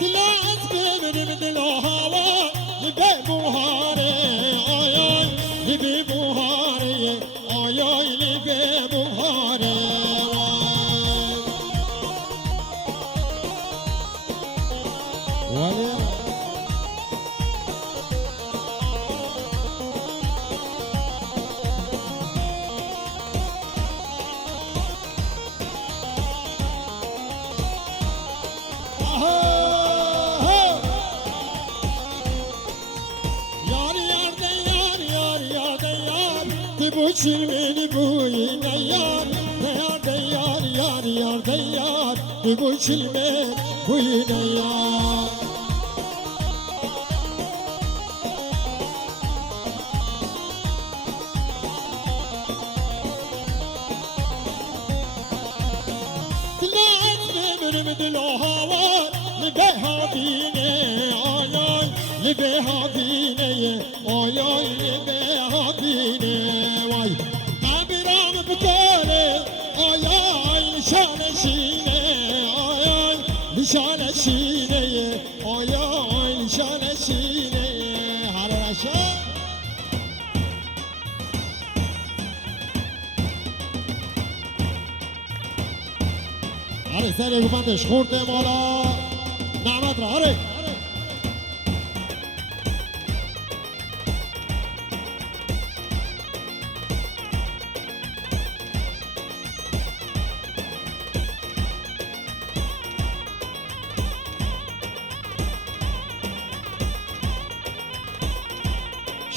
دلت ببرم دل هوا لبه بوهاره آی آی لبه بوهاره آی آی لبه بوهاره ولی bu çilmeni bu yine yar yar de yar yar yar de yar bu çilmeni bu yine yar Dilet ömrüm dil hava libe habine ay ay libe habine ay ay libe habine vay kabiram bukare ay ay nişaneşine ay ay nişaneşine ay ay nişaneşine harraşa آره سری گفتش خورده مالا نعمت را آره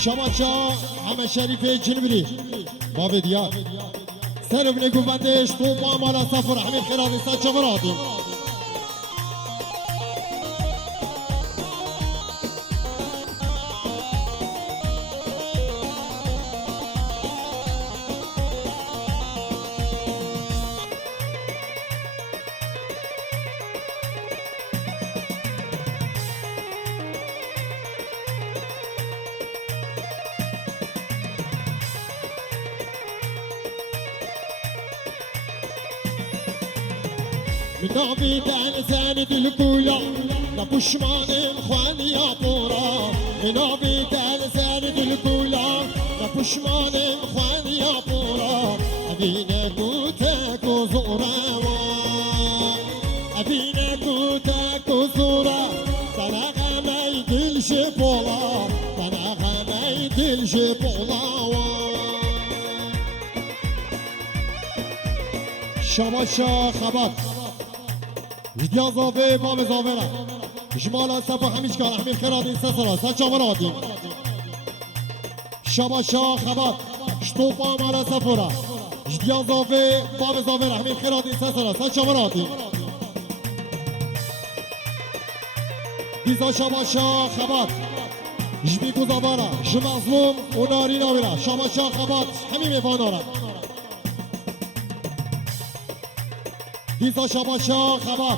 شما چا همه شریف جنبری باب دیار سر ابن گفتش تو ما مالا سفر همین خیراتی سا چمراتیم نابی دل زند الکولا نپشمانم خوانی آپورا نابی دل زند الکولا نپشمانم خوانی آپورا ابینه گوته کوزورا ابینه گوته کوزورا بنا غمی دل شپولا بنا غمی دل شپولا شما شا خبات جدیا زاوه بام زاوه را جمالا سپا همیش کار همین خیرات این سسرا سچا مرادیم شما شا خبات شتو بام را سفرا جدیا زاوه بام زاوه را همین خیرات این سسرا سچا مرادیم دیزا شما شا خبات جبی گزابارا جمظلوم و ناری ناویرا شما شا خبات همین میفانارا دیزا شما شا خبات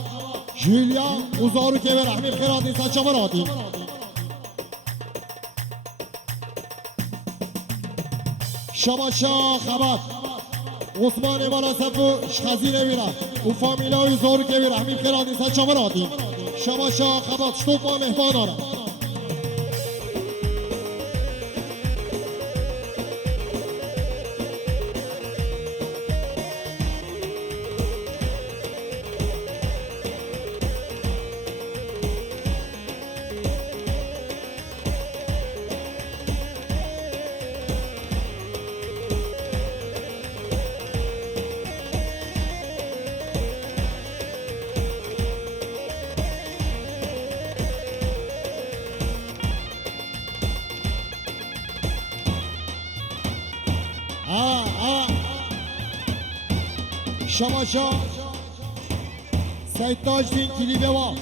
جولیا اوزارو که به رحمی خیرات نیسا چه مرادیم شما شا خبات عثمان بالا سفو شخزی نویرا و فامیلا اوزارو که به رحمی خیرات نیسا چه مرادیم شما شا خبات شتوب با مهبان آرا شما شا سید تاج دین کلی بوا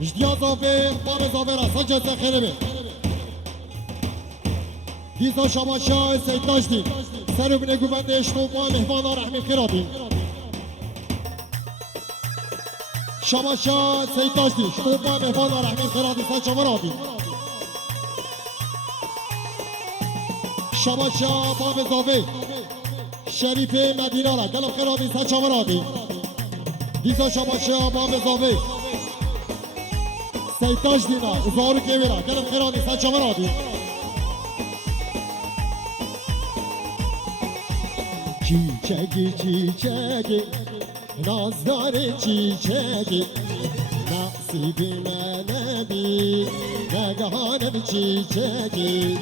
اجدیا زافه بام زافه را سجا سخیره بی دیزا شما شا سید تاج دین سر ابن گوبند اشتو با مهمان رحمی خیراتی شما شا سید تاج دین اشتو با مهمان رحمی خیراتی سجا مرادی شما شا بام زافه شریف مدینه را گلم خیراتی سچا مرادی دیزا شما شا بام زاوه سیتاش دینا ازارو که بیرا گلم خیرانی سا چامر آدی چیچگی چیچگی نازدار چیچگی نصیبی منه بی نگهانم چیچگی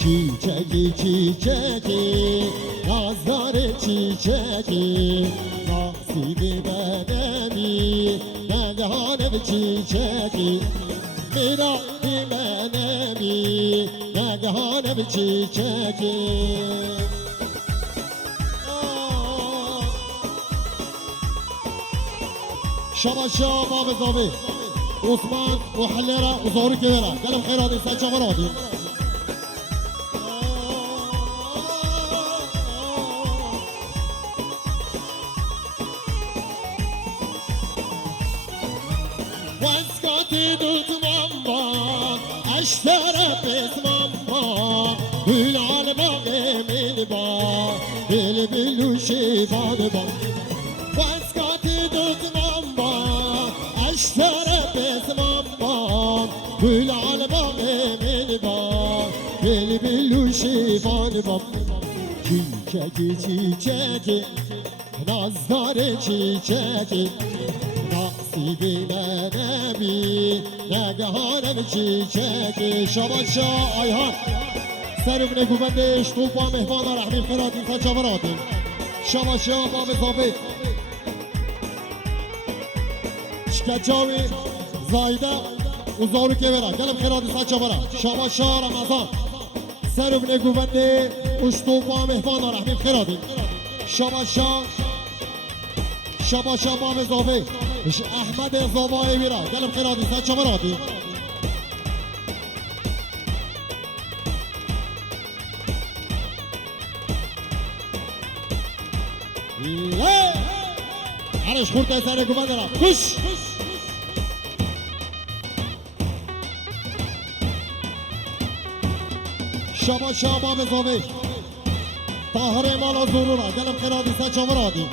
چیچگی چیچگی نازدار چیچگی نصیبی منه بی نگهانم چیچگی میرا بی منه بی نگهانم چیچگی شما شما بزاوی عثمان و حلیرا و زهری که برا گلم خیرادی سچا مرادی واسکاتی دوت ماما اشتر بیت ماما بلال باقی من با بل بلوشی باد با واسکاتی دوت ماما اشتر بیت ماما بلال باقی من با بل بلوشی باد با چیچکی چیچکی نازدار چیچکی نصیبی منبی نگهانم چیچکی شما شاه آیهان سرم نگوبندش توفا مهمان رحمین فرادین سچا مرادین شما شاه باب زابه شکچاوی زایده وزارو که برا گلم خیرادی سچا برا شما شاه رمضان سرم نگوبنده اشتوفا مهمان رحمین خیرادین شما شاه باب زابه احمد زابای بیرا گلم خیرادی سچا مرادین عرش خورده سر گوبنده را کش شما شما به زاوی طاهر مالا زورورا گلم خیرادی سچا مرادی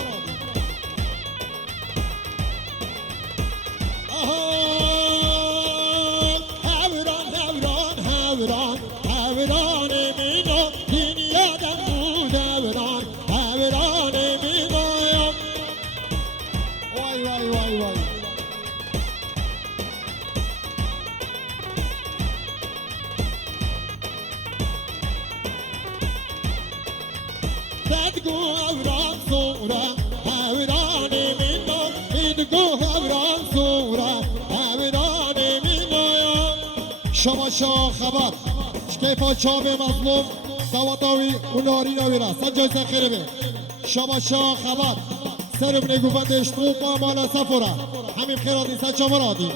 شما شاه خبر شکیفا چاب مظلوم دواتاوی اوناری نویره سنجای سخیره بی شما شاه خبر سرم نگوبندش توب با مالا سفره همین خیرادی سچا مرادی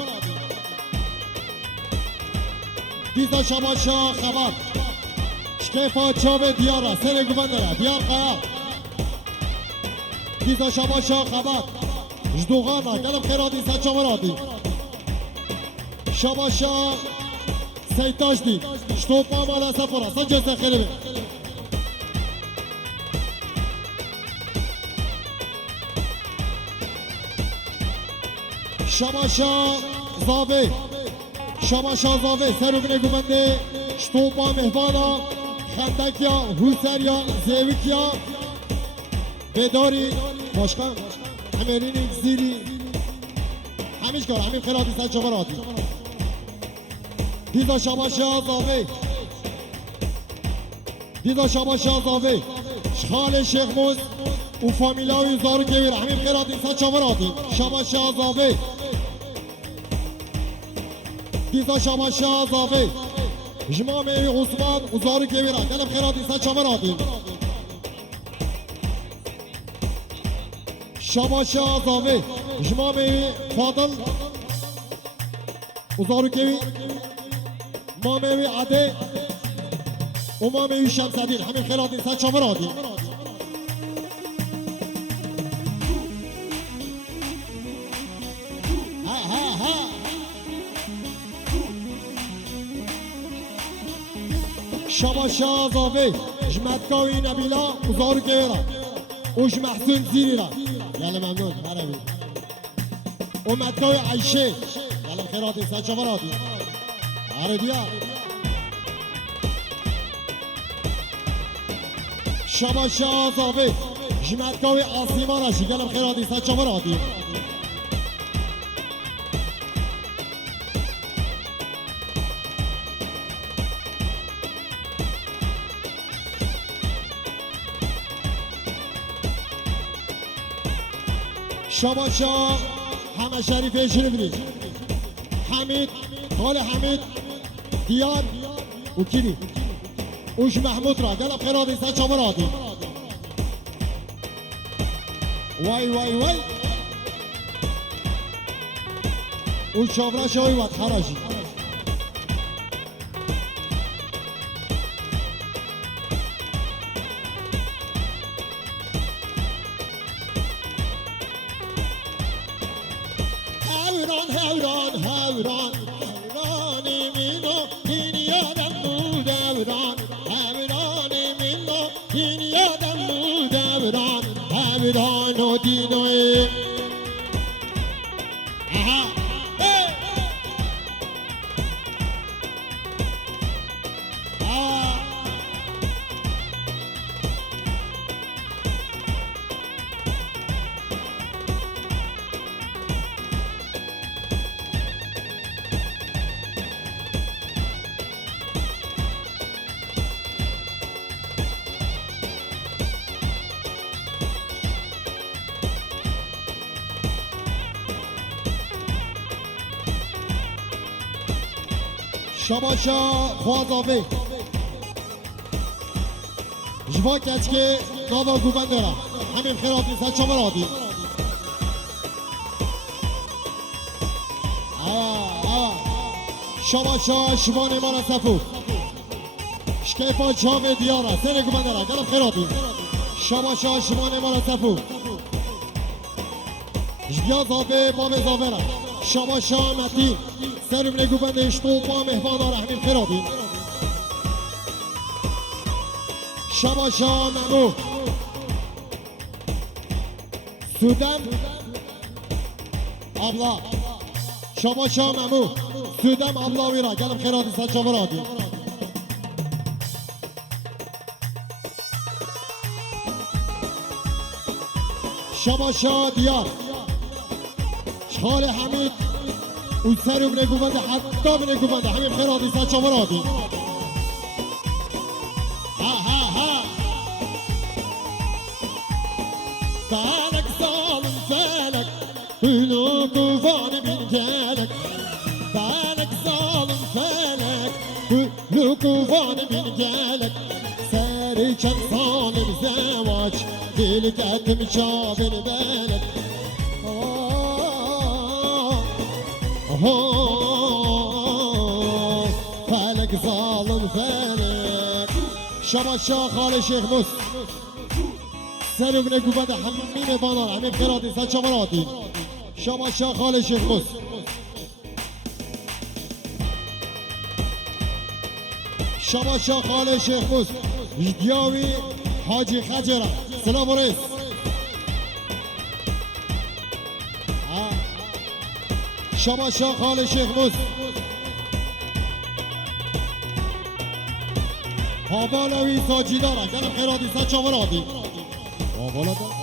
دیزا شما شاه خبر شکیفا چاب دیاره سر نگوبنده دیار قیار دیزا شما شاه خبر جدوغانا گلم خیرادی سچا مرادی شما شاه سیتاش دید شتوپا مالا سفره سنجا سخیره بی شما شاه زاوه سرو بینه گوبنده شتوپا مهوانا خندکیا حوسریا زیوکیا بداری باشکن همینی زیری همیش کار همین خیراتی سر چما راتی دیزا شما شاه زاوه شخال شیخ موز و فامیلاوی زارو که بیره همین خیراتی سر چما راتی شما شاه زاوه دیزا شما شاه زاوه جمع میوی عثمان و زارو که بیره گلم خیراتی سر چما راتی شما شاه زاوه جمع میوی فاضل و زارو که بیره ما میوی عده و ما میوی شمسدین همین خیراتی سر چما راتی شما شاه زاوه جمدکاوی نبیلا وزارو که بیره اوش محسون زیری را یالا ممنون عربی و مدکاوی عیشه یالا خیراتی سچاوراتی آره دیار شباش آزاوی جمعتکاوی آسیما راشی گلم خیراتی سچاوراتی شباشا همه شریف اشاره بدید حمید خال حمید دیار و کیری اوش محمود را گلم خیراتی سچاوراتی وای وای وای او شاورا شوی وقت خراشی هوران هوران هوران هورانی مینو این یادم بود هوران هورانی مینو این یادم بود هوران هوران و دینوی آها شباشا خوازاوی جوا کچکه ناوا گوبن دارم همین خیراتی سچاوراتی شباشا شبان مالا سفو شکیفا جام دیاره سر گوبن دارم گلم خیراتی شباشا شبان مالا سفو جبیا زاوه باب زاوه را شباشا متین سرم نگو بندش تو با مهمان آره همین خرابی شباشا ممو سودم abla شباشا ممو سودم abla ویرا گلم خیراتی سچاورادی شباشا دیار شخال حمید او سرم نگو بنده حتی بنگو بنده همین خیراتی سچاورادی ها ها ها فالك ظالم فالك بلو كوفان من جالك فالك ظالم فالك بلو كوفان من جالك ساري كان ظالم زواج ديلك اتمشى بين بالك فالك ظالم فالك شباشا خالي شيخ موس سلام نگو بده همین بانار همین خیراتی سچاوراتی شباشا خالي شيخ موس شباشا خالي شيخ موس جدياوي حاجي خجرة سلام رئيس شباشا خالي شيخ موس هابالوی ساجی دارن گلم خیراتی سچاوراتی هابالا دارن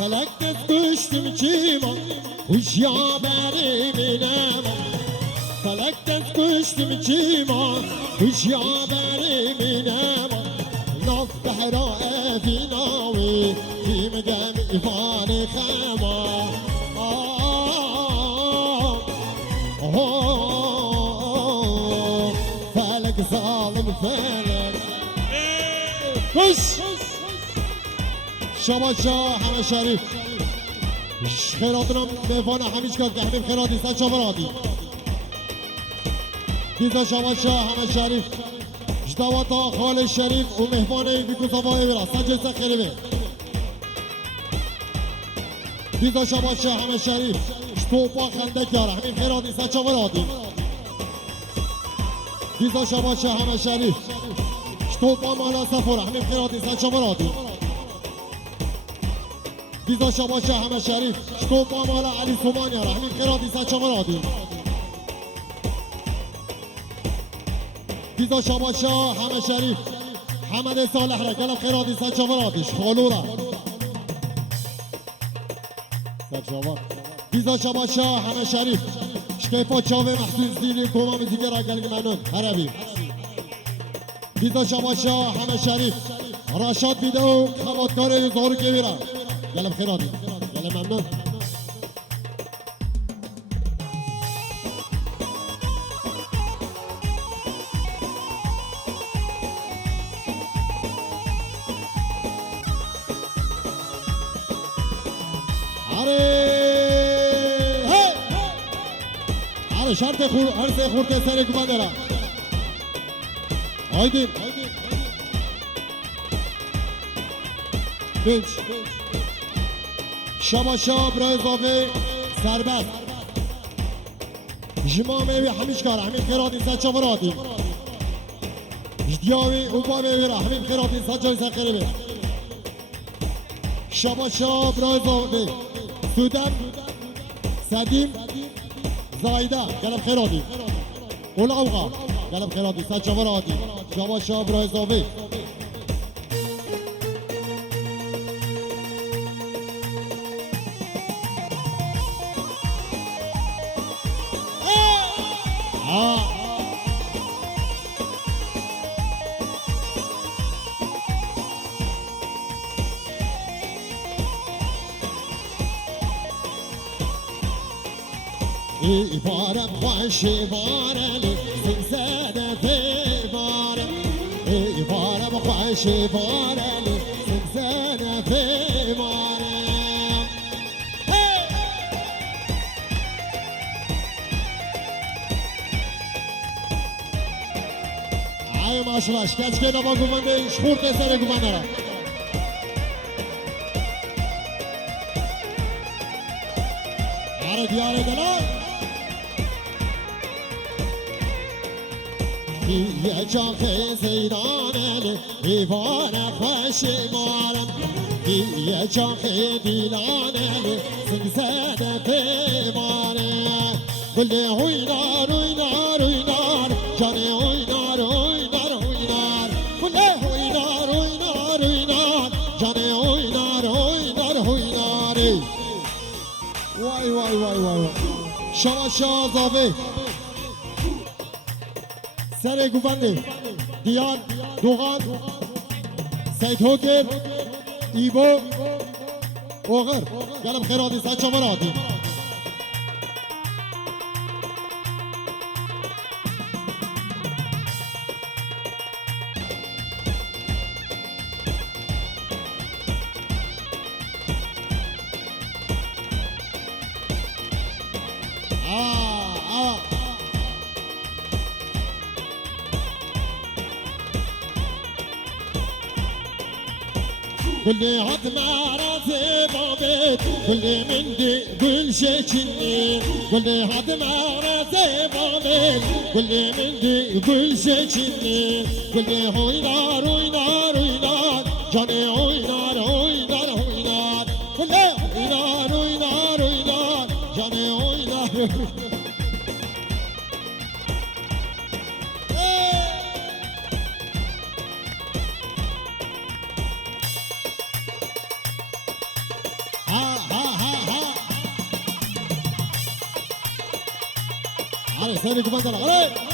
فلک دستگشتم چیما خوشیا بری مینم فلک دستگشتم چیما خوشیا بری مینم ناف بحرا افیناوی تیم دم ایفان خما فلک ظالم فلک خوش شباشا همه شریف خیراتونم بفانه همیش که همین خیراتی سچاوراتی دیزا شباشا همه شریف جدواتا خال شریف و مهمانه بیکوزاوای برا سجل خیلی بیزا شباشه همه شریف شتوپا خنده کاره همین خیرادی سچا برادی بیزا شباشه همه شریف شتوپا مالا سفره همین خیرادی سچا برادی بیزا شباشه همه شریف شتوپا مالا علی سومان یاره همین خیرادی سچا برادی بیزا شباشه همه شریف حمد صالح را گلم خیرادی سچا برادیش خالورا بیزا شباشه همه شریف شکیفا چاوه محسوس دیلی کوما موزیگه را گلگ منون عربی بیزا شباشه همه شریف راشاد بیده و خباتکار زهر کبیره گلم خیرادی گلم ممنون شرط عرض خورده سر گمان دارم آیدین بینچ شباشا برای اضافه سربست جمامه و همیش کاره همین خیرادی سچا برادی جدیاوی اوبا بیره همین خیرادی سچا سخیره بیر شباشا برای اضافه سودم سدیم زایده گلم خیرادی اول اوغا گلم خیرادی سچا برادی شباشا برای اضافه بارم خوش بارم سنزده في بارم بارم خوش بارم سنزده في بارم ای ماشالله شکست که نما گمانده شخورت سر گمانده را آره دیاره دلال یه جان خیزیدانه ایوان خوش مارم یه جان خیدیلانه سنگزده پیمانه گله هوینار هوینار هوینار جانه هوینار هوینار هوینار گله هوینار هوینار هوینار جانه هوینار هوینار هویناری وای وای وای وای شما شازابه سر گوونده دیان دوغان سید هوکر ایبو اوغر گلم خیرادی سچا مرادی كل هاد معرض بابت كل من دي كل شي كني كل هاد معرض بابت كل من دي كل شي كني كل هوي نار هوي نار هوي نار جاني هوي نار هوي نار هوي نار كل هوي نار هوي نار هوي نار جاني هوي نار سيري كمان علي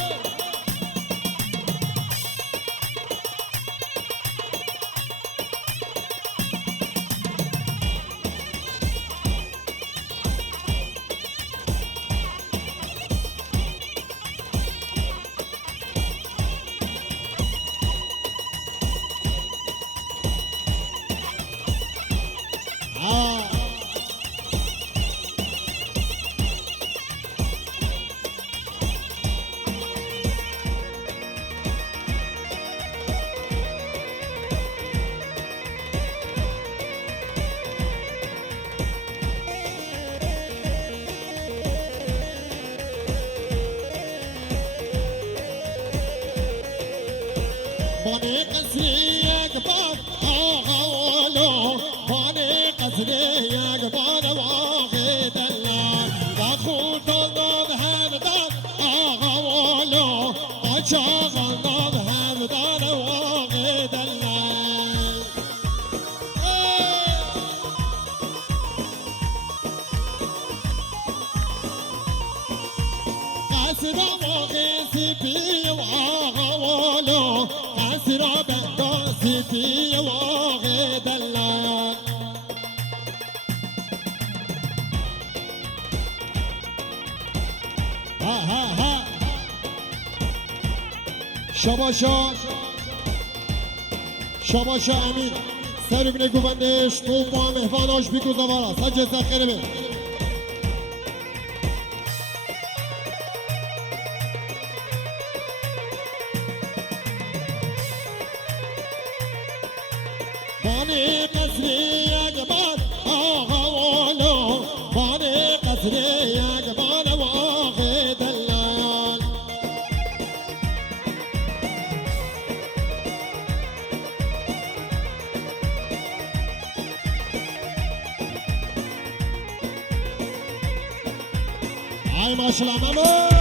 بانی قصری یک بار آقا بانی قصری یک بار واقع دلان و خود داد هر داد آقا قاچاق داد هر داد واقع دلان قصد واقع سپی و آقا قصر بندا سپی و واقع دلان شباشا امین سر بینه گوندش تو با مهماناش بی گذاورا سجه سخیره بین بانی قصری یک بار آقا بانی قصری یک بار واقع دلال ای ماشالله مامو